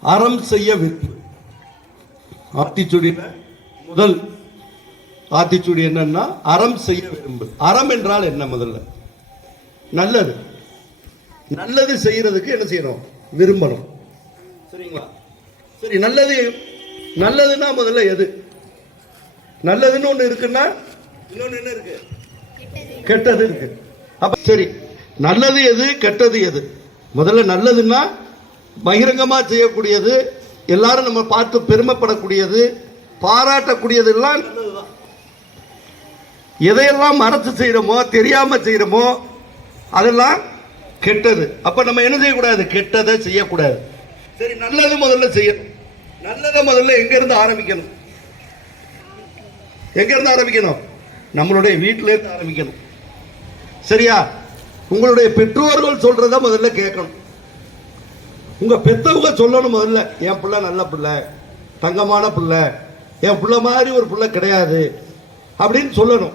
அறம் செய்ய விரும்பு. ஆத்திச்சூடியில முதல் ஆத்திச்சூடி என்னன்னா அறம் செய்ய விரும்பு. அறம் என்றால் என்ன? முதல்ல நல்லது. நல்லது செய்யறதுக்கு என்ன செய்யணும்? விரும்பணும். சரிங்களா? சரி, நல்லது நல்லதுன்னா முதல்ல எது? நல்லதுன்னு ஒண்ணு இருக்குன்னா இன்னொன்னு என்ன இருக்கு? கெட்டது இருக்கு. அப்ப சரி, நல்லது எது, கெட்டது எது? முதல்ல நல்லதுன்னா பகிரங்கமா செய்யக்கூடியது, எல்லாரும் நம்ம பார்த்து பெருமைப்படக்கூடியது, பாராட்டக்கூடியது எல்லாம் நல்லதுதான். எதையெல்லாம் மறைச்சு செய்யறோமோ, தெரியாம செய்யறோமோ அதெல்லாம் கெட்டது. அப்ப நம்ம என்ன செய்யக்கூடாது? கெட்டதை செய்யக்கூடாது. சரி, நல்லது முதல்ல செய்யணும். நல்லதை முதல்ல எங்க இருந்து ஆரம்பிக்கணும்? எங்க இருந்து ஆரம்பிக்கணும்? நம்மளுடைய வீட்டில இருந்து ஆரம்பிக்கணும். சரியா? உங்களுடைய பெற்றோர்கள் சொல்றத முதல்ல கேட்கணும். உங்க பெத்தவங்க சொல்லணும் முதல்ல, என் பிள்ளை நல்ல பிள்ளை, தங்கமான பிள்ளை, என் பிள்ளை மாதிரி ஒரு பிள்ளை கிடையாது அப்படின்னு சொல்லணும்.